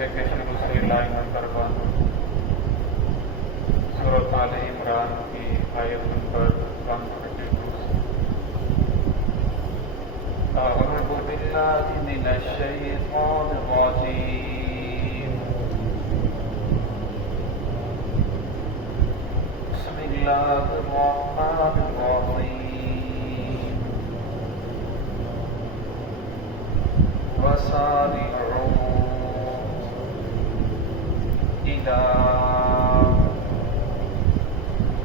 جیسے کہ شروع سے لائن نمبر 1 سورۃ آل عمران کی آیت نمبر 132 اعوذ باللہ من الشیطان الرجیم بسم اللہ الرحمن الرحیم وسارعوا إلى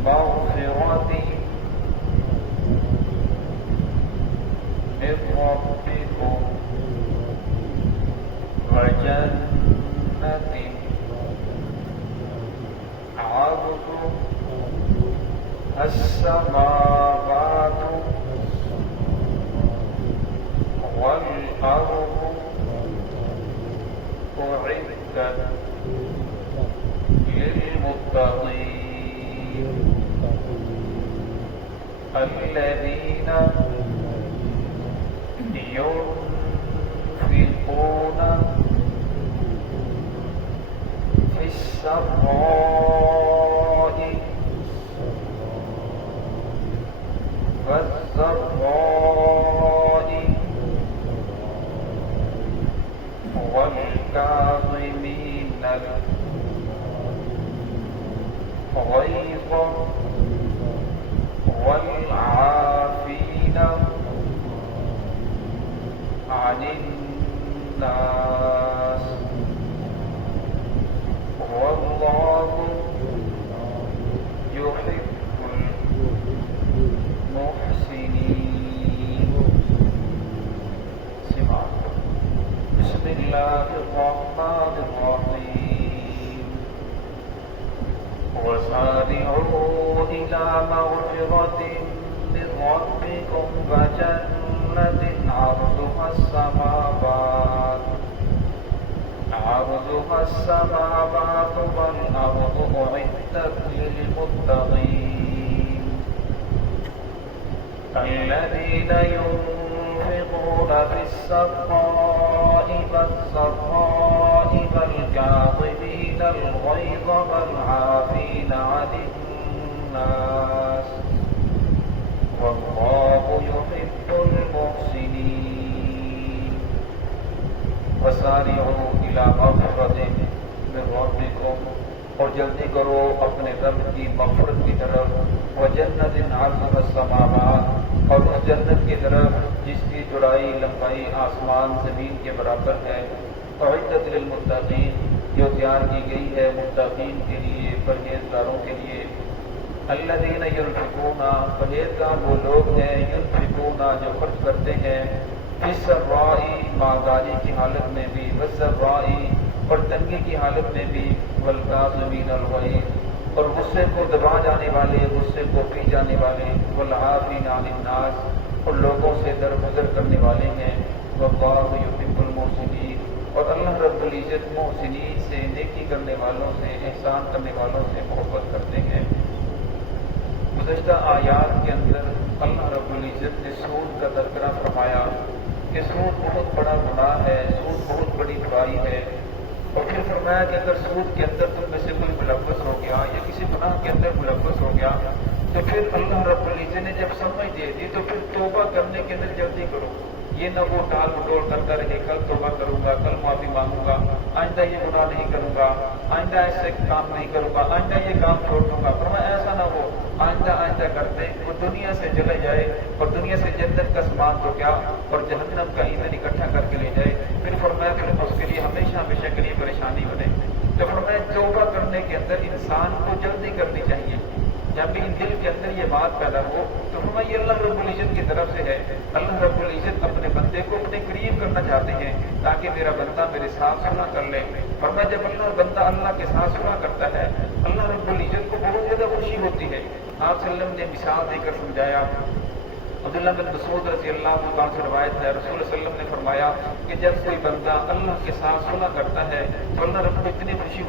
مغفرة من ربكم وجنة عرضها السماوات والأرض أعدت للمتقين الذين ينفقون في السراء والضراء والكاظمين الغيظ والعافين عن الناس والله يحب المحسنين. بسم الله الرحمن الرحيم وسارعوا إلى مغفرة من ربكم وجنة عرضها السماوات والأرض أعدت للمتقين الذين ينفقون في السراء والضراء والكاظمين الغيظ والعافين عن الناس والله يحب المحسنين. وسارعوا إلى مغفرة من ربكم اور جلدی کرو اپنے رب کی مغفرت کی طرف وجنت عرضها السماوات اور اس جنت کی طرف جس کی چوڑائی لمبائی آسمان زمین کے برابر ہے اعدت للمتقین جو تیار کی گئی ہے متقین کے لیے پرہیزگاروں کے لیے الذین ينفقون پرہیزگار وہ لوگ ہیں ينفقون جو خرچ کرتے ہیں فی السراء مالداری کی حالت میں بھی والضراء اور تنگی کی حالت میں بھی والکاظمین الغیظ اور غصے کو دبا جانے والے غصے کو پی جانے والے والعافین عن الناس اور لوگوں سے درگزر کرنے والے ہیں واللہ یحب المحسنین اور اللہ رب العزت محسنین سے نیکی کرنے والوں سے احسان کرنے والوں سے محبت کرتے ہیں. گزشتہ آیات کے اندر اللہ رب العزت نے سود کا تذکرہ فرمایا کہ سود بہت بڑا گناہ ہے, سود بہت بڑی برائی ہے, اور پھر فرمایا کہ اگر سود کے اندر تم میں سے کوئی ملوث ہو گیا یا کسی گناہ کے اندر ملوث ہو گیا تو پھر اللہ رب العزت نے جب سمجھ دے دی تو پھر توبہ کرنے کے اندر جلدی کرو. یہ نہ وہ ٹال مٹول کرتا رہے کل توبہ کروں گا, کل معافی مانگوں گا, آئندہ یہ گناہ نہیں کروں گا, آئندہ ایسے کام نہیں کروں گا, آئندہ یہ کام چھوڑ دوں گا. فرمایا ایسا نہ ہو, آئندہ کرتے وہ دنیا سے چلے جائے اور دنیا سے جنت کا سامان تو کیا اور جہنم کا ایندھن اکٹھا کر کے لے جائے. پھر فرمایا پھر اس کے لیے ہمیشہ کے لیے پریشانی بنے. تو فرمایا توبہ کرنے کے اندر انسان کو جلدی کرنی چاہیے. جب بھی دل کے اندر یہ بات پیدا ہو تو فرمایا یہ اللہ رب العزت کی طرف سے ہے. اللہ رب العزت اپنے بندے کو اپنے قریب کرنا چاہتے ہیں تاکہ میرا بندہ میرے ساتھ صلح کر لے. فرمایا جب بندہ اللہ کے ساتھ صلح کرتا ہے اللہ رب العزت کو بہت زیادہ خوشی ہوتی ہے. آپ صلی اللہ علیہ وسلم نے مثال دے کر سمجھایا. عبداللہ بن مسعود رضی اللہ عنہ سے روایت ہے رسول صلی اللہ علیہ وسلم نے فرمایا کہ جب کوئی بندہ اللہ کے ساتھ صلح کرتا ہے تو اللہ رب کو اتنی خوشی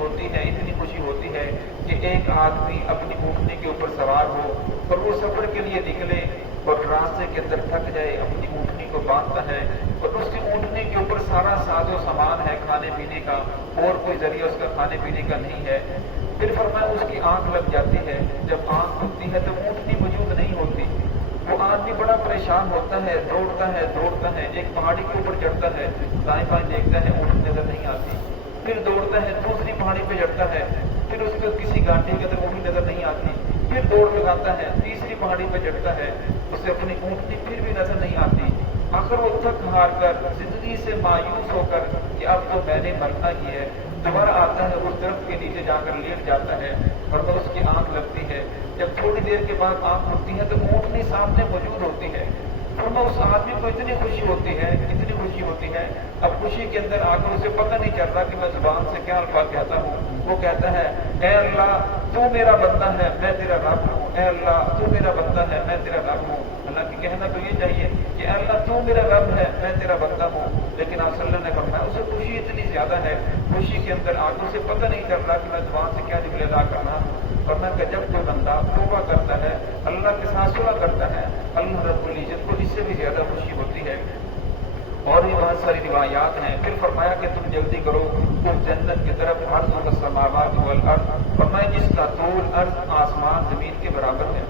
ہوتی ہے کہ ایک آدمی اپنی اونٹنی کے اوپر سوار ہو اور وہ سفر کے لیے نکلے اور راستے کے اندر تھک جائے اپنی اونٹنی کو باندھتا ہے اور اس کی اونٹنی کے اوپر سارا ساز و سامان ہے کھانے پینے کا، اور کوئی ذریعہ اس کا کھانے پینے کا نہیں ہے۔ پھر فرمایا اس کی آنکھ لگ جاتی ہے، جب آنکھ کھلتی ہے تو اونٹنی موجود نہیں ہوتی۔ وہ آدمی بڑا پریشان ہوتا ہے، دوڑتا ہے، ایک پہاڑی کے اوپر چڑھتا ہے، دائیں بائیں دیکھتا ہے، اونٹ نظر نہیں آتی۔ پھر دوڑتا ہے، دوسری پہاڑی پہ چڑھتا ہے، پھر اس کو کسی گاٹی کے اندر اونٹنی نظر نہیں آتی۔ پھر دوڑ لگاتا ہے، تیسری پہاڑی پہ چڑھتا ہے، اسے اپنی اونٹنی پھر بھی نظر نہیں آتی۔ آخر وہ تھک ہار کر، زندگی سے مایوس ہو کر کہ اب تو میں نے مرنا ہی ہے، دوبارہ آتا ہے، اس درخت کے نیچے جا کر لیٹ جاتا ہے اور اس کی آنکھ لگتی ہے۔ جب تھوڑی دیر کے بعد آنکھ کھلتی ہے تو اونٹنی سامنے موجود ہوتی ہے۔ اور اس آدمی کو اتنی خوشی ہوتی ہے، اب خوشی کے اندر آ کر اسے پتہ نہیں چل رہا کہ میں زبان سے کیا الفاظ کہتا ہوں۔ وہ کہتا ہے، اے اللہ تو میرا بندہ ہے، میں تیرا رب ہوں، اے اللہ تو میرا بندہ ہے، میں تیرا رب ہوں۔ حالانکہ کہنا تو یہ چاہیے کہ اے اللہ تو میرا رب ہے، میں تیرا بندہ ہوں، لیکن آپ صلی اللہ نے فرمایا اسے خوشی اتنی زیادہ ہے، خوشی کے اندر آ کر اسے پتہ نہیں چل رہا کہ میں زبان سے کیا ذکر ادا کرنا ہوں۔ ورنہ کہ جب کوئی بندہ توبہ کرتا ہے، اللہ کے ساتھ صلح کرتا ہے، اللہ رب العزت کو اس سے بھی زیادہ خوشی ہوتی ہے۔ اور بھی بہت ساری روایات ہیں۔ پھر فرمایا کہ تم جلدی کرو اس جنت کی طرف، عرض السماوات والارض، فرمایا جس کا طول عرض آسمان زمین کے برابر ہے۔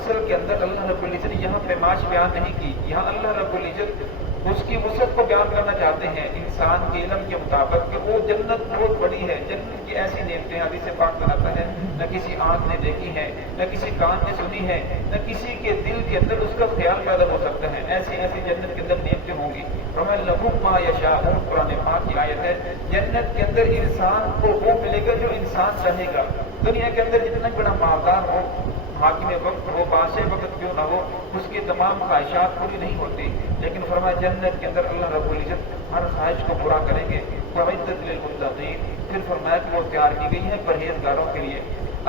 اصل کے اندر اللہ رب العزت نے یہاں پیمائش بیان نہیں کی، یہاں اللہ رب العزت اس کی وسعت کو بیان کرنا چاہتے ہیں انسان کے علم کے مطابق کہ وہ جنت بہت بڑی ہے، جنت کی ایسی نعمتیں حدیث پاک بناتا ہے نہ کسی آنکھ نے دیکھی ہے، نہ کسی کان نے سنی ہے، نہ کسی کے دل کے اندر اس کا خیال پیدا ہو سکتا ہے۔ ایسی ایسی جنت کے اندر نعمتیں ہوں گی۔ لہم ما یشاءون، قرآن پاک کی آیت ہے، جنت کے اندر انسان کو وہ ملے گا جو انسان چاہے گا۔ دنیا کے اندر جتنا بڑا مالدار ہو، حاکم وقت ہو، بادشاہ وقت کیوں نہ ہو، اس کی تمام خواہشات پوری نہیں ہوتی، لیکن فرمایا جنت کے اندر اللہ رب العزت ہر خواہش کو پورا کریں گے۔ وَعِدَّتْ لِلْمُتَّقِينَ، پھر فرمایا کہ وہ تیار کی گئی ہے پرہیزگاروں کے لیے۔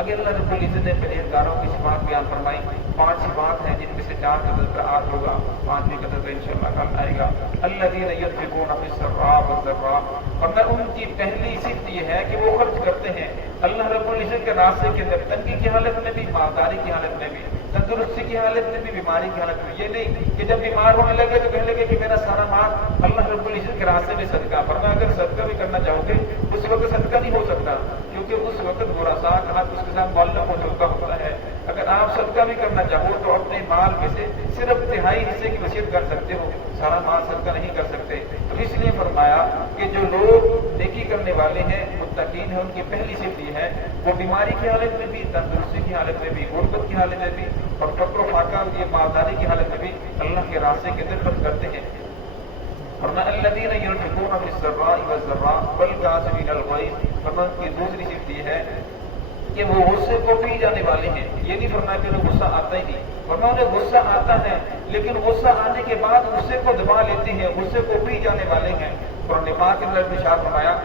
اگر اللہ رب العزت نے پرہیزگاروں کی صفات بیان فرمائی، 5 صفات ہیں جن میں سے 4 کا تذکرہ آج ہوگا، 5ویں کا تذکرہ انشاءاللہ کل آئے گا۔ الذین ينفقون فی السراء والضراء، اور ان کی پہلی صفت یہ ہے کہ وہ خرچ کرتے ہیں اللہ رب العزت کے راستے کے اندر، تنگی کی حالت میں بھی، مالداری کی حالت میں بھی، تندرستی کی حالت میں بھی، بیماری کی حالت میں۔ یہ نہیں کہ جب بیمار ہونے لگے تو کہنے لگے کہ میرا سارا مال اللہ رب العزت کے راستے میں صدقہ، ورنہ اگر صدقہ بھی کرنا چاہو گے اس وقت صدقہ نہیں ہو سکتا، کیونکہ اس وقت براسا کا ہاتھ اس کے ساتھ معلق ہو چکا ہوتا ہے۔ اگر آپ صدقہ بھی کرنا چاہو تو اپنے مال میں سے صرف تہائی حصے کی وصیت کر سکتے ہو، سارا مال صدقہ نہیں کر سکتے۔ تو اس لیے فرمایا کہ جو لوگ نیکی کرنے والے ہیں، متقین ہیں، ان کی پہلی صفت یہ ہے وہ بیماری کی حالت میں بھی، تندرستی کی حالت میں بھی، غربت کی حالت میں بھی، اور فقر و فاقہ یہ مالداری کی حالت میں بھی اللہ کے راستے کے اندر خرچ کرتے ہیں۔ فرمایا الذین ينفقون فی السراء والضراء والکاظمین الغیظ، فرمایا کی دوسری صفت یہ ہے کہ وہ غصے کو پی جانے والے ہیں۔ یہ نہیں فرمایا کہ انہیں غصہ آتا ہی نہیں، فرمایا انہیں غصہ آتا ہے لیکن غصہ آنے کے بعد غصے کو دبا لیتے ہیں، غصے کو پی جانے والے ہیں۔ قرآن پاک کے اندر ارشاد فرمایا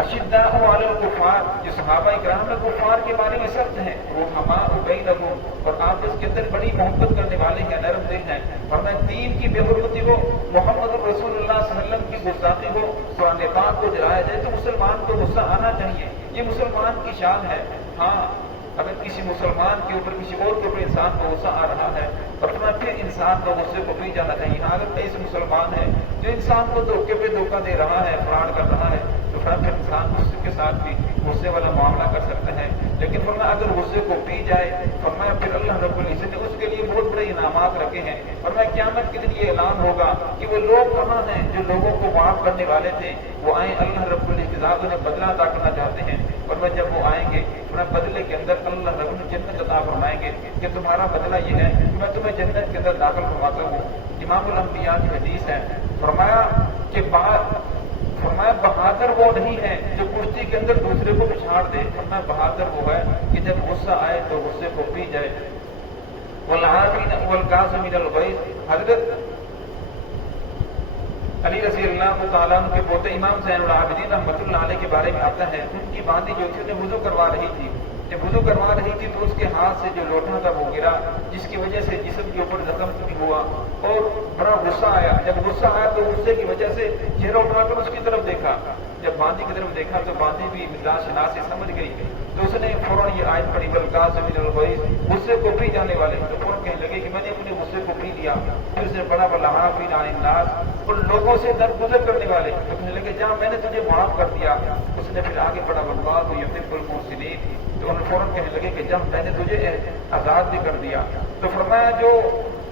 اشداء علی الکفار، جو صحابہ کرام میں کفار کے بارے میں سخت ہیں، رحماء بینہم، اور آپ اس کے اندر بڑی محبت کرنے والے ہیں، نرم دل ہیں۔ ورنہ دین کی بے حرمتی ہو، محمد رسول اللہ صلی اللہ علیہ وسلم کی گستاخی ہو، قرآن پاک کو جلایا جائے تو مسلمان کو غصہ آنا چاہیے، یہ مسلمان کی شان ہے۔ ہاں اگر کسی مسلمان کے اوپر، کسی اور کے اوپر انسان کو غصہ آ رہا ہے اور پھر انسان کو غصے کو پی جانا چاہیے۔ ہاں اگر ایسے مسلمان ہے جو انسان کو دھوکے پہ دھوکہ دے رہا ہے، فراڈ کر رہا ہے، تو پھر انسان غصے کے ساتھ بھی غصے والا معاملہ کر سکتا ہے۔ لیکن فرمایا اگر غصے کو پی جائے، فرمایا پھر اللہ رب العزت نے اس کے لیے بہت بڑے انعامات رکھے ہیں۔ فرمایا قیامت کے دن یہ اعلان ہوگا کہ وہ لوگ کہاں ہیں جو لوگوں کو معاف کرنے والے تھے، وہ آئیں، اللہ رب العزت انہیں بدلہ عطا کرنا چاہتے ہیں۔ اور جب وہ آئیں گے بدلے کے اندر اللہ رب العزت جنت عطا فرمائیں گے کہ تمہارا بدلہ یہ ہے کہ میں تمہیں جنت کے اندر داخل فرماتا ہوں۔ امام الانبیاء کی حدیث ہے، فرمایا کہ فرمایا بہادر وہ نہیں ہے جو کشتی کے اندر دوسرے کو پچھاڑ دے، فرمایا بہادر وہ ہے کہ جب غصہ آئے تو غصے کو پی جائے۔ والعافین والکاظمین الغیظ، حضرت علی رضی اللہ تعالیٰ عنہ کے پوتے امام زین العابدین رحمۃ اللہ علیہ کے بارے میں آتا ہے، ان کی باندھی جو تھی انہیں وضو کروا رہی تھی، جب وضو کروا رہی تھی تو اس کے ہاتھ سے جو لوٹا تھا وہ گرا، جس کی وجہ سے جسم کے اوپر زخم بھی ہوا اور بڑا غصہ آیا۔ جب غصہ آیا تو غصے کی وجہ سے چہرہ اٹھا کر اس کی طرف دیکھا جب باندی کی طرف دیکھا تو باندی بھی مزاج شناسی سمجھ گئی، تو اس نے فوراً یہ آیت پڑھی بالکاظمین من الغیظ، غصے کو پی جانے والے، تو فوراً کہنے لگے کہ میں نے اپنے غصے کو پی لیا۔ پھر اس نے پڑھا والعافین عن الناس، ان لوگوں سے درگزر کرنے والے، تو کہنے لگے جہاں میں نے تجھے معاف کر دیا۔ اس نے پھر آگے پڑھا واللہ یحب المحسنین، تو انہوں فوراً کہنے لگے کہ جب میں نے تجھے آزاد بھی کر دیا۔ تو فرمایا جو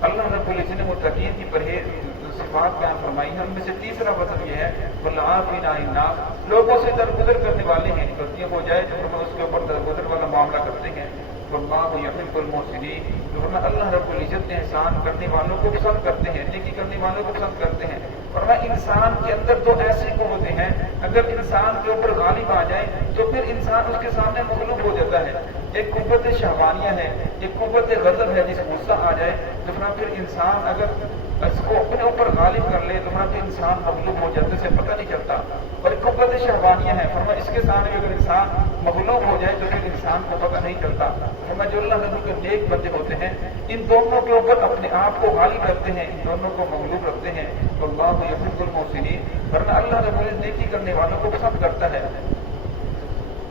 اللہ رب العزت نے متقین کی پرہیز صفات بیان فرمائی ہے، ان میں سے تیسرا وصف یہ ہے والعافین عن الناس، لوگوں سے درگزر کرنے والے ہیں، غلطیاں ہو جائے تو اس کے اوپر درگزر والا معاملہ کرتے ہیں۔ واللہ یحب المحسنین، جو فرمایا اللہ رب العزت نے احسان کرنے والوں کو پسند کرتے ہیں، نیکی کرنے والوں کو پسند کرتے ہیں۔ فرمایا انسان کے اندر تو ایسی قوتیں ہیں، اگر انسان کے اوپر غالب آ جائے تو پھر انسان اس کے سامنے مغلوب ہو جاتا ہے۔ ایک قوت شہوانیہ ہے، ایک قوت غضب ہے، جس غصہ آ جائے تو پھر انسان اگر اس کو اپنے اوپر غالب کر لے تو پھر انسان مغلوب ہو جاتے سے پتہ نہیں چلتا۔ اور ایک قوت شہوانیہ ہے، فرمایا اس کے سامنے اگر انسان مغلوب ہو جائے تو پھر انسان کو پتہ نہیں چلتا۔ فرمایا جو اللہ کے نیک بندے ہوتے ہیں ان دونوں کے اوپر اپنے آپ کو غالب رکھتے ہیں، ان دونوں کو مغلوب رکھتے ہیں۔ واللہ یحب المحسنین، ورنہ اللہ رب العزت نیکی کرنے والوں کو پسند کرتا ہے۔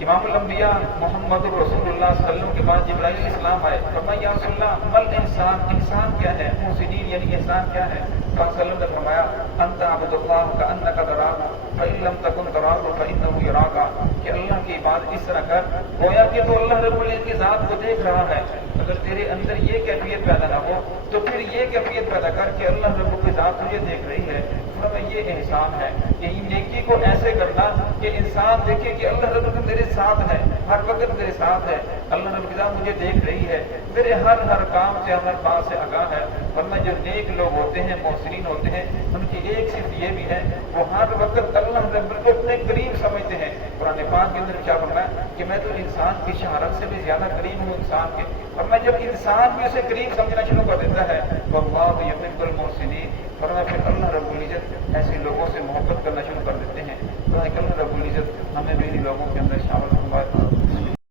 امام الانبیاء محمد رسول اللہ صلی اللہ علیہ وسلم کے بعد جبرائیل علیہ السلام آئے، فرمایا یا رسول اللہ مل انسان، انسان کیا ہے؟ محسنین یعنی انسان کیا ہے؟ صلی اللہ علیہ وسلم نے فرمایا انت عبد اللہ کانک تراہ فإن لم تکن تراہ فإنہ یراک، کہ اللہ کی عبادت اس طرح کر گویا کہ تو اللہ رب العزت کی ذات کو دیکھ رہا ہے۔ اگر تیرے اندر یہ کیفیت پیدا نہ ہو تو پھر یہ کیفیت پیدا کر کہ اللہ رب کی ذات تجھے دیکھ رہی ہے۔ یہ احسان ہے کہ نیکی کو ایسے کرنا کہ انسان دیکھے کہ اللہ رب العزت میرے ساتھ ہے، ہر وقت میرے ساتھ ہے، اللہ رب العزت مجھے دیکھ رہی ہے، میرے ہر کام سے ہر بات سے آگاہ ہے۔ ورنہ جو نیک لوگ ہوتے ہیں، محسنین ہوتے ہیں، ان کی ایک صفت یہ بھی ہے وہ ہر وقت اللہ رب العزت کو اپنے قریب سمجھتے ہیں۔ قرآن پاک کے اندر کیا فرمایا کہ میں تو انسان کی شہرت سے بھی زیادہ قریب ہوں انسان کے، اور میں جب انسان بھی اسے قریب سمجھنا شروع کر دیتا ہے واللہ یحب المحسنین، ورنہ پھر اللہ رب العزت ایسے لوگوں سے محبت کرنا شروع کر دیتے ہیں۔ تو اللہ رب العزت ہمیں بھی لوگوں کے اندر شامل فرمائے۔